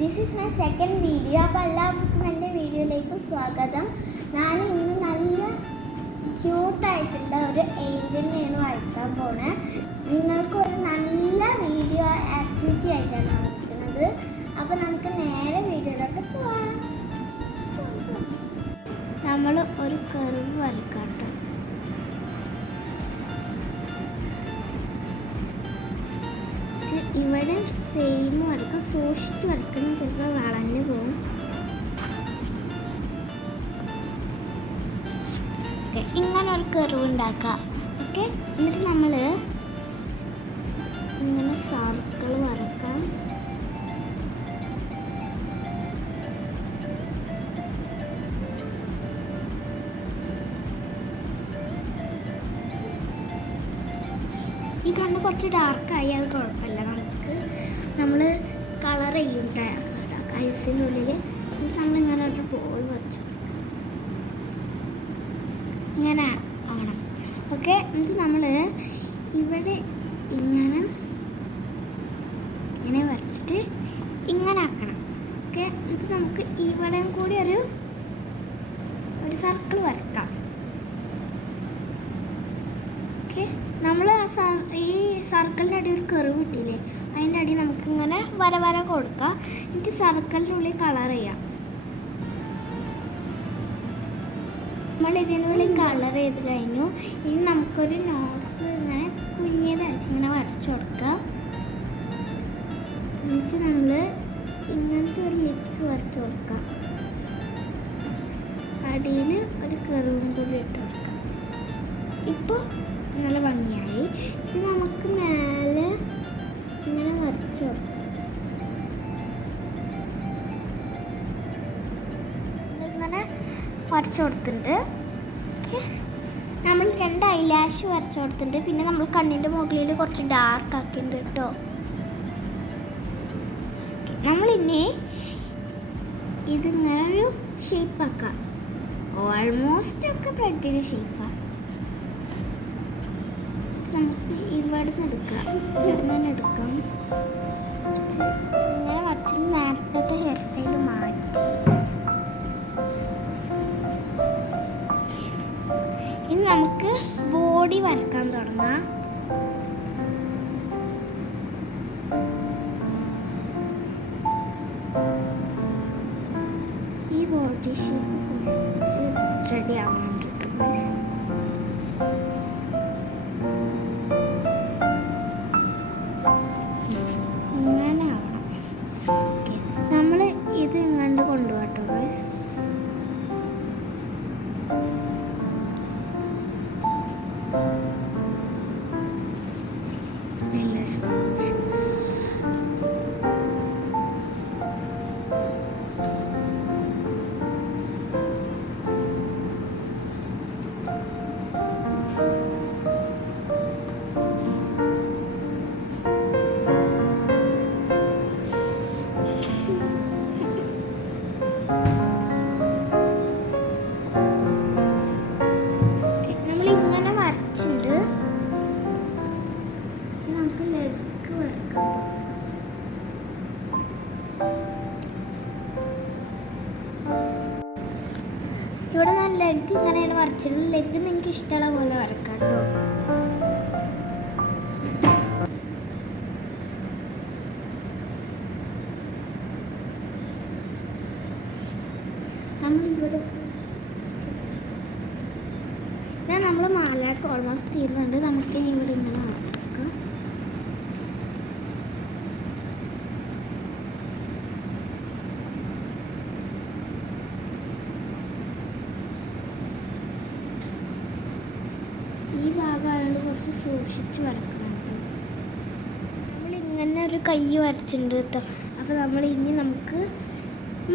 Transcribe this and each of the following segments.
This is my second video. അപ്പോൾ എല്ലാവർക്കും എൻ്റെ വീഡിയോയിലേക്ക് സ്വാഗതം. ഞാൻ ഇന്ന് നല്ല ക്യൂട്ടായിട്ടുള്ള ഒരു ഏഞ്ചലിനെയാണ് വരയ്ക്കാൻ പോണേ. നിങ്ങൾക്കൊരു നല്ല വീഡിയോ ആക്ടിവിറ്റി ആയിട്ടാണ് വരയ്ക്കുന്നത്. അപ്പോൾ നമുക്ക് നേരെ വീഡിയോയിലോട്ട് പോവാം. നമ്മൾ ഒരു കർവ് വരയ്ക്കാം. ഇവിടെ സെയിം വരയ്ക്കാം, സൂക്ഷിച്ച് വരയ്ക്കണം, ചിലപ്പോൾ വളഞ്ഞു പോകും. ഓക്കെ, ഇങ്ങനെ ഒരു കർവ് ഉണ്ടാക്കാം. ഓക്കെ, എന്നിട്ട് നമ്മൾ ഇങ്ങനെ സർക്കിൾ വരക്കാം. ഈ കണ്ണ് കുറച്ച് ഡാർക്കായി, അത് കുഴപ്പമില്ല. നമ്മൾ കളർ ചെയ്യും ഐസിനുള്ളിൽ. നമ്മളിങ്ങനെ ഒരു ബോൾ വരച്ചു ഇങ്ങനെ ആവണം. ഓക്കെ, എന്നിട്ട് നമ്മൾ ഇവിടെ ഇങ്ങനെ വരച്ചിട്ട് ഇങ്ങനെ ആക്കണം. ഓക്കെ, എന്നിട്ട് നമുക്ക് ഇവിടെയും കൂടി ഒരു സർക്കിൾ വരക്കാം. ഓക്കെ, നമ്മൾ ഈ സർക്കിളിൻ്റെ അടി ഒരു കർവ് കിട്ടിയില്ലേ, അതിൻ്റെ അടി നമുക്കിങ്ങനെ വര കൊടുക്കാം. എന്നിട്ട് സർക്കിളിൻ്റെ ഉള്ളിൽ കളർ ചെയ്യാം. നമ്മൾ ഇതിനുള്ളിൽ കളർ ചെയ്ത് കഴിഞ്ഞു. ഇനി നമുക്കൊരു നോസ് ഇങ്ങനെ കുഞ്ഞതായിട്ട് ഇങ്ങനെ വരച്ചു കൊടുക്കാം. എന്നിട്ട് നമ്മൾ ഇങ്ങനത്തെ ഒരു ലിപ്സ് വരച്ചു കൊടുക്കാം. അടിയിൽ ഒരു കർവും കൂടി ഇട്ട് കൊടുക്കാം. ഇപ്പോൾ നല്ല ഭംഗിയായി. ഇത് നമുക്ക് മേലെ ഇങ്ങനെ വരച്ചു കൊടുക്കാം. ഇങ്ങനെ വരച്ചു കൊടുത്തിട്ടുണ്ട്. ഓക്കെ, നമ്മൾ 2 ഐലാഷ് വരച്ചു കൊടുത്തിട്ടുണ്ട്. പിന്നെ നമ്മൾ കണ്ണിൻ്റെ മുകളിൽ കുറച്ച് ഡാർക്ക് ആക്കിയിട്ടുണ്ട് കേട്ടോ. നമ്മളിനി ഇതിങ്ങനെ ഒരു ഷേപ്പാക്കാം. ഓൾമോസ്റ്റ് ഒക്കെ ബ്രെഡിൻ്റെ ഷേപ്പാണ്. നമുക്ക് ഇവിടെ നിന്ന് എടുക്കാം, ഇങ്ങനെ എടുക്കാം. ഇങ്ങനെ വരച്ചിട്ട് നേരത്തെ ഹെയർ സ്റ്റൈൽ മാറ്റി. ഇനി നമുക്ക് ബോഡി വരക്കാൻ തുടങ്ങാം. ഈ ബോഡി ഷേപ്പ് റെഡി ആവുന്നുണ്ട് കേട്ടോ ഗൈസ്. ഇങ്ങനെ ആവണം. ഓക്കെ, നമ്മൾ ഇത് ഇങ്ങോട്ട് കൊണ്ടുപോകട്ടോ ഗൈസ്. നമ്മളിങ്ങനെ വരച്ചിട്ട് നമുക്ക് ലെഗ് വരക്കാം. ഇവിടെ ഞാൻ ലെഗ് ഇങ്ങനെയാണ് വരച്ചത്. ലെഗ് നിങ്ങൾക്ക് ഇഷ്ടമുള്ള പോലെ വരക്കാം കേട്ടോ. നമ്മൾ മാലയൊക്കെ ഓൾമോസ്റ്റ് തീരുന്നുണ്ട്. നമുക്ക് ഇവിടെ ഇങ്ങനെ വരച്ചു വെക്കാം. ഈ ഭാഗമായതുകൊണ്ട് കുറച്ച് സൂക്ഷിച്ച് വരക്കണം. നമ്മളിങ്ങനെ ഒരു കൈ വരച്ചിട്ടുണ്ട് കേട്ടോ. അപ്പോൾ നമുക്ക്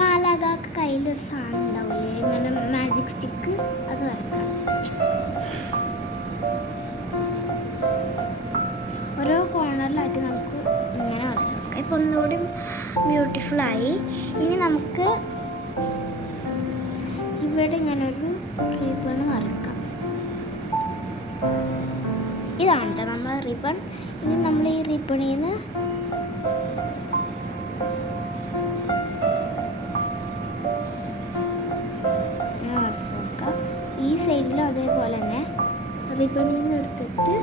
മാലാകാക്ക് കയ്യിലൊരു സാധനം ഉണ്ടാവില്ലേ, ഇങ്ങനെ മാജിക് സ്റ്റിക്ക്, അത് വരക്കാം. ഓരോ കോർണറിലായിട്ട് നമുക്ക് ഇങ്ങനെ വരച്ചു കൊടുക്കാം. ഇപ്പോൾ ഒന്നുകൂടി ബ്യൂട്ടിഫുള്ളായി. ഇനി നമുക്ക് ഇവിടെ ഇങ്ങനെ ഒരു റിബൺ വരക്കാം. ഇതാണ് കേട്ടോ നമ്മളെ റിബൺ. ഇനി നമ്മൾ ഈ റിബണിൽ നിന്ന് സൈഡിലും അതേപോലെ തന്നെ റിബണിൽ നിന്ന് എടുത്തിട്ട്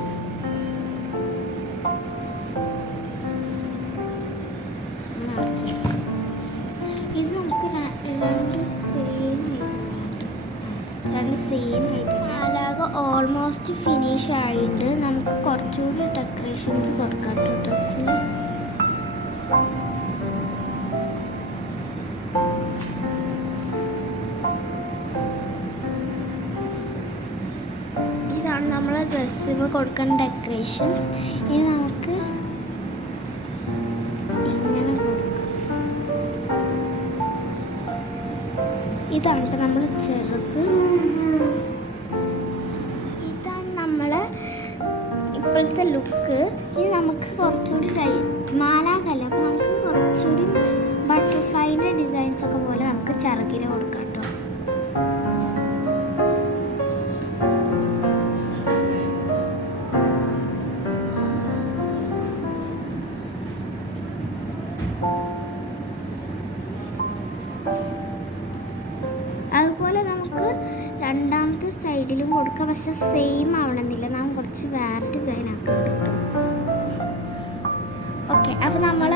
ഇത് നമുക്ക് രണ്ട് സെയിം ആയിട്ട് അല്ലാതെ ഓൾമോസ്റ്റ് ഫിനിഷ് ആയിട്ട് നമുക്ക് കുറച്ചുകൂടി ഡെക്കറേഷൻസ് കൊടുക്കാം കേട്ടോ ഡ്രസ്സിൽ. ഇതാണ് നമ്മളെ ഡ്രസ്സിൽ കൊടുക്കുന്ന ഡെക്കറേഷൻസ്. ഇനി നമുക്ക് ഇങ്ങനെ കൊടുക്കാം. ഇതാണ് നമ്മൾ ചെറുക്ക്. ഇതാണ് നമ്മൾ ഇപ്പോഴത്തെ ലുക്ക്. ഇനി നമുക്ക് കുറച്ചുകൂടി മാലാകല്ല, അപ്പോൾ നമുക്ക് കുറച്ചുകൂടി ബട്ടർഫ്ലൈൻ്റെ ഡിസൈൻസ് ഒക്കെ പോലെ നമുക്ക് ചിറകിന് കൊടുക്കാം കേട്ടോ. അതുപോലെ നമുക്ക് രണ്ടാമത്തെ സൈഡിലും കൊടുക്കാം, പക്ഷെ സെയിം ആവണമെന്നില്ല, നാം കുറച്ച് വേറെ ഡിസൈൻ ആക്കുന്നുണ്ട് കേട്ടോ. ഓക്കെ, അപ്പോൾ നമ്മൾ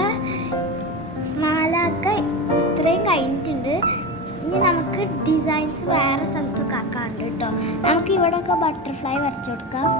മാലയൊക്കെ ഇത്രയും കഴിഞ്ഞിട്ടുണ്ട്. ഇനി നമുക്ക് ഡിസൈൻസ് വേറെ സ്ഥലത്തൊക്കെ ആക്കാറുണ്ട് കേട്ടോ. നമുക്ക് ഇവിടെയൊക്കെ ബട്ടർഫ്ലൈ വരച്ചു കൊടുക്കാം.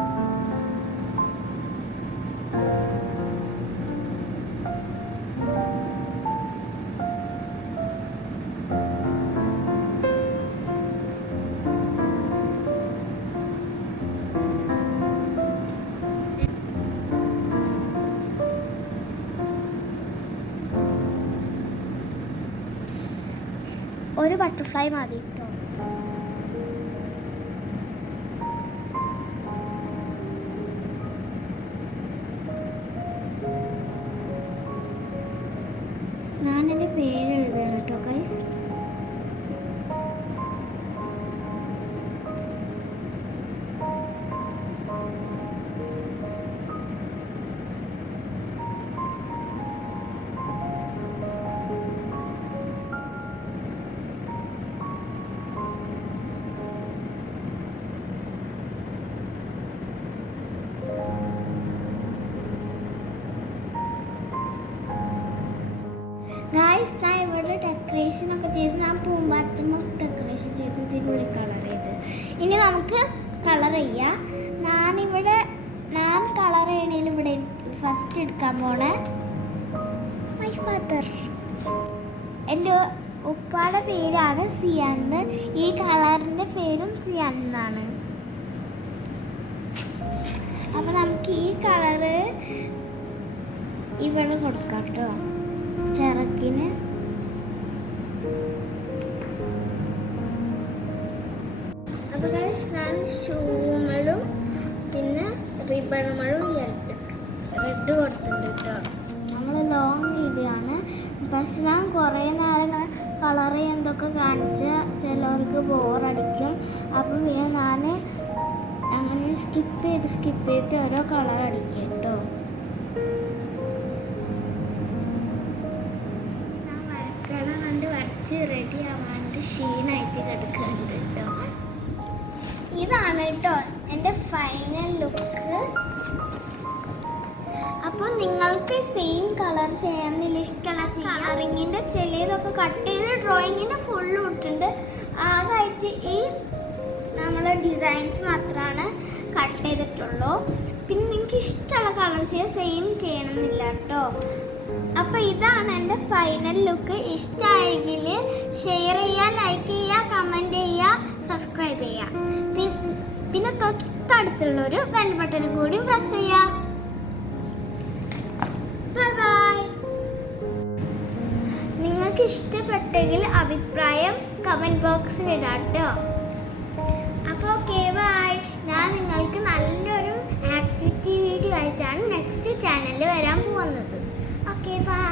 ഒരു ബട്ടർഫ്ലൈ മതി കേട്ടോ. ഞാൻ എൻ്റെ പേര് എഴുതണം കേട്ടോ ഗൈസ്. ഗായ്സ്, ഞാൻ ഇവിടെ ഡെക്കറേഷനൊക്കെ ചെയ്ത് ഞാൻ പൂമ്പാറ്റമ്മ ഡെക്കറേഷൻ ചെയ്ത് ഇതിനുള്ളിൽ കളർ ചെയ്ത്. ഇനി നമുക്ക് കളർ ചെയ്യാം. ഞാൻ കളർ ചെയ്യണേൽ ഇവിടെ ഫസ്റ്റ് എടുക്കാൻ പോണേ മൈ ഫാദർ. എൻ്റെ ഉപ്പാടെ പേരാണ് സിയാൻ. ഈ കളറിൻ്റെ പേരും സിയാൻ എന്നാണ്. അപ്പം നമുക്ക് ഈ കളറ് ഇവിടെ കൊടുക്കാം കേട്ടോ ചിറകിന്. അപ്പോൾ ഞാൻ ഷൂമളും പിന്നെ റിബണുകളും റെഡ് കൊടുത്തിട്ടുണ്ട് കേട്ടോ. നമ്മൾ ലോങ് വീഡിയോയാണ്, പക്ഷെ ഞാൻ കുറേ നേരം കളർ എന്തൊക്കെ കാണിച്ച് ചിലവർക്ക് ബോറടിക്കും. അപ്പം പിന്നെ ഞാൻ അങ്ങനെ സ്കിപ്പ് ചെയ്ത് ഓരോ കളർ അടിക്കും കേട്ടോ. റെഡി ആവാണ്ട് ക്ഷീണമായിട്ട് കിടക്കുന്നുണ്ട് കേട്ടോ. ഇതാണ് കേട്ടോ എൻ്റെ ഫൈനൽ ലുക്ക്. അപ്പോൾ നിങ്ങൾക്ക് സെയിം കളർ ചെയ്യാമെന്നില്ല, ഇഷ്ടമല്ല കളറിങ്ങിൻ്റെ ചിലതൊക്കെ കട്ട് ചെയ്ത് ഡ്രോയിങ്ങിൻ്റെ ഫുള്ള് ഇട്ടുണ്ട്. ആകായിട്ട് ഈ നമ്മളെ ഡിസൈൻസ് മാത്രമാണ് കട്ട് ചെയ്തിട്ടുള്ളൂ. പിന്നെ നിങ്ങൾക്ക് ഇഷ്ടമുള്ള കളർ ചെയ്യാൻ സെയിം ചെയ്യണമെന്നില്ല കേട്ടോ. അപ്പോൾ ഇതാണ് എൻ്റെ ഫൈനൽ ലുക്ക്. ഇഷ്ടമായെങ്കിൽ ഷെയർ ചെയ്യുക, ലൈക്ക് ചെയ്യുക, കമൻറ്റ് ചെയ്യുക, സബ്സ്ക്രൈബ് ചെയ്യുക. പിന്നെ തൊട്ടടുത്തുള്ളൊരു ബെൽ ബട്ടൺ കൂടി പ്രസ് ചെയ്യുക. Bye bye. നിങ്ങൾക്ക് ഇഷ്ടപ്പെട്ടെങ്കിൽ അഭിപ്രായം കമൻറ്റ് ബോക്സിൽ ഇടാം കേട്ടോ. അപ്പോൾ ഓക്കെ ബൈ. ഞാൻ നിങ്ങൾക്ക് നല്ലൊരു ആക്ടിവിറ്റി വീഡിയോ ആയിട്ടാണ് നെക്സ്റ്റ് ചാനലിൽ വരാൻ പോകുന്നത്. Okay, bye.